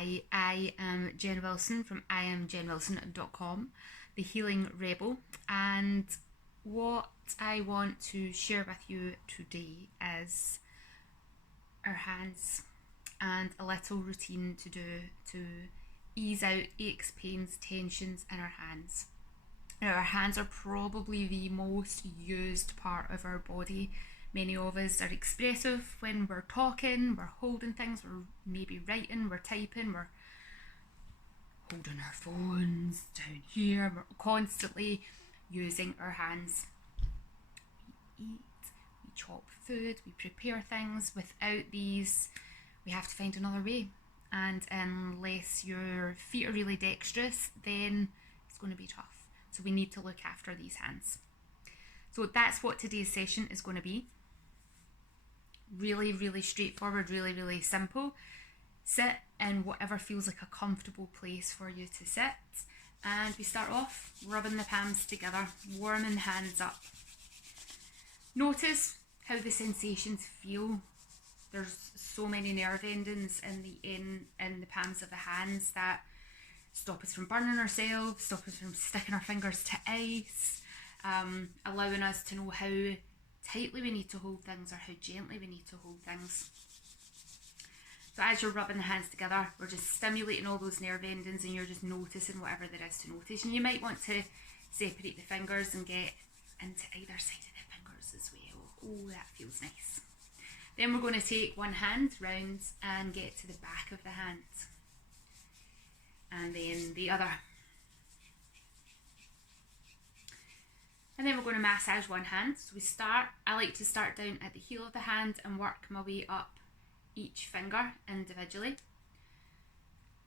Hi, I am Jen Wilson from iamjenwilson.com, the Healing Rebel, and what I want to share with you today is our hands and a little routine to do to ease out aches, pains, tensions in our hands. Now, our hands are probably the most used part of our body. Many of us are expressive when we're talking, we're holding things, we're maybe writing, we're typing, we're holding our phones down here, we're constantly using our hands. We eat, we chop food, we prepare things. Without these, we have to find another way. And unless your feet are really dexterous, then it's going to be tough. So we need to look after these hands. So that's what today's session is going to be. Really, really straightforward, really, really simple. Sit in whatever feels like a comfortable place for you to sit. And we start off rubbing the palms together, warming the hands up. Notice how the sensations feel. There's so many nerve endings in the palms of the hands that stop us from burning ourselves, stop us from sticking our fingers to ice, allowing us to know how tightly we need to hold things or how gently we need to hold things. So as you're rubbing the hands together, we're just stimulating all those nerve endings and you're just noticing whatever there is to notice. And you might want to separate the fingers and get into either side of the fingers as well. Oh, that feels nice. Then we're going to take one hand round and get to the back of the hand. And then the other. And then we're going to massage one hand. So I like to start down at the heel of the hand and work my way up each finger individually.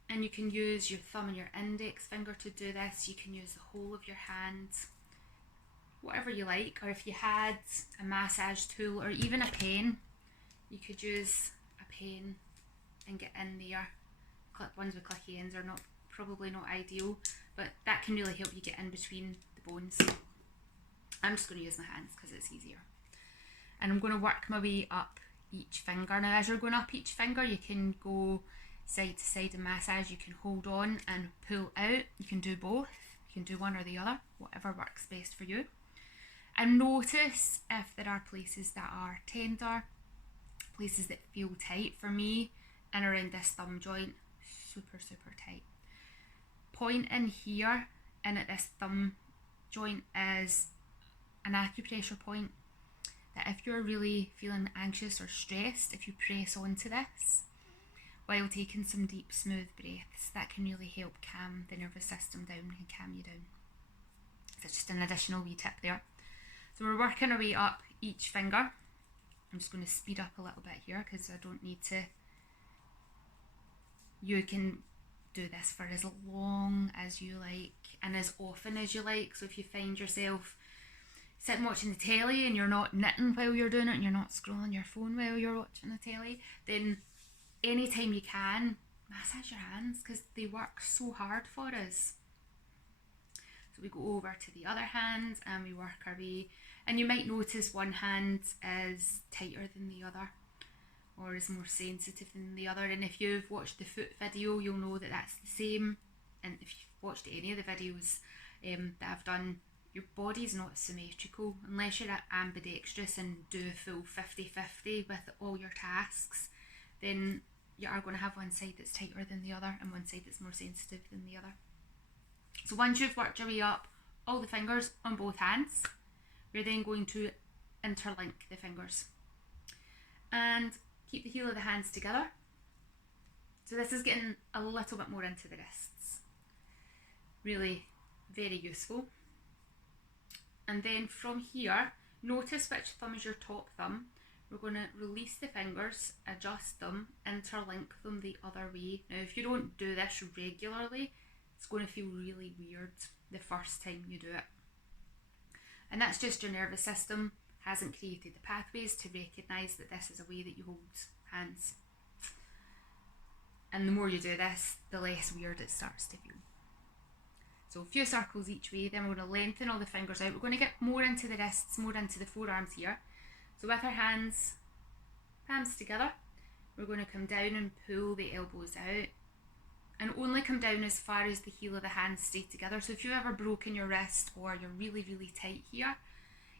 And you can use your thumb and your index finger to do this. You can use the whole of your hand, whatever you like. Or if you had a massage tool or even a pen, you could use a pen and get in there. Clip ones with clicky ends are probably not ideal, but that can really help you get in between the bones. I'm just going to use my hands because it's easier. And I'm going to work my way up each finger. Now as you're going up each finger, you can go side to side and massage. You can hold on and pull out. You can do both. You can do one or the other, whatever works best for you. And notice if there are places that are tender, places that feel tight. For me, and around this thumb joint, super, super tight. Point in here and at this thumb joint is an acupressure point that if you're really feeling anxious or stressed, if you press onto this while taking some deep, smooth breaths, that can really help calm the nervous system down and calm you down. So just an additional wee tip there. So we're working our way up each finger. I'm just going to speed up a little bit here because I don't need to. You can do this for as long as you like and as often as you like. So if you find yourself sitting watching the telly and you're not knitting while you're doing it and you're not scrolling your phone while you're watching the telly, then anytime you can, massage your hands because they work so hard for us. So we go over to the other hand and we work our way, and you might notice one hand is tighter than the other or is more sensitive than the other. And if you've watched the foot video, you'll know that that's the same. And if you've watched any of the videos that I've done, your body's not symmetrical unless you're ambidextrous and do full 50-50 with all your tasks. Then you are going to have one side that's tighter than the other and one side that's more sensitive than the other. So once you've worked your way up all the fingers on both hands, we're then going to interlink the fingers and keep the heel of the hands together. So this is getting a little bit more into the wrists. Really very useful. And then from here, notice which thumb is your top thumb. We're going to release the fingers, adjust them, interlink them the other way. Now if you don't do this regularly, it's going to feel really weird the first time you do it. And that's just your nervous system hasn't created the pathways to recognise that this is a way that you hold hands. And the more you do this, the less weird it starts to feel. So a few circles each way, then we're going to lengthen all the fingers out. We're going to get more into the wrists, more into the forearms here. So with our hands, palms together, we're going to come down and pull the elbows out and only come down as far as the heel of the hand stay together. So if you've ever broken your wrist or you're really, really tight here,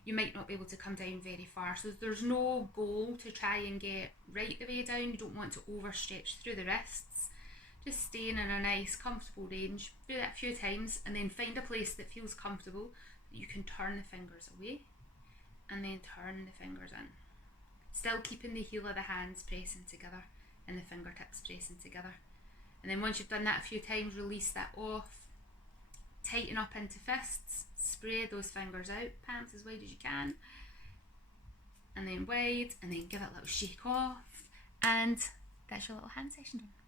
you might not be able to come down very far. So there's no goal to try and get right the way down. You don't want to overstretch through the wrists. Just staying in a nice, comfortable range. Do that a few times and then find a place that feels comfortable that you can turn the fingers away and then turn the fingers in. Still keeping the heel of the hands pressing together and the fingertips pressing together. And then once you've done that a few times, release that off. Tighten up into fists. Spread those fingers out, palms as wide as you can. And then wide, and then give it a little shake off. And that's your little hand session done.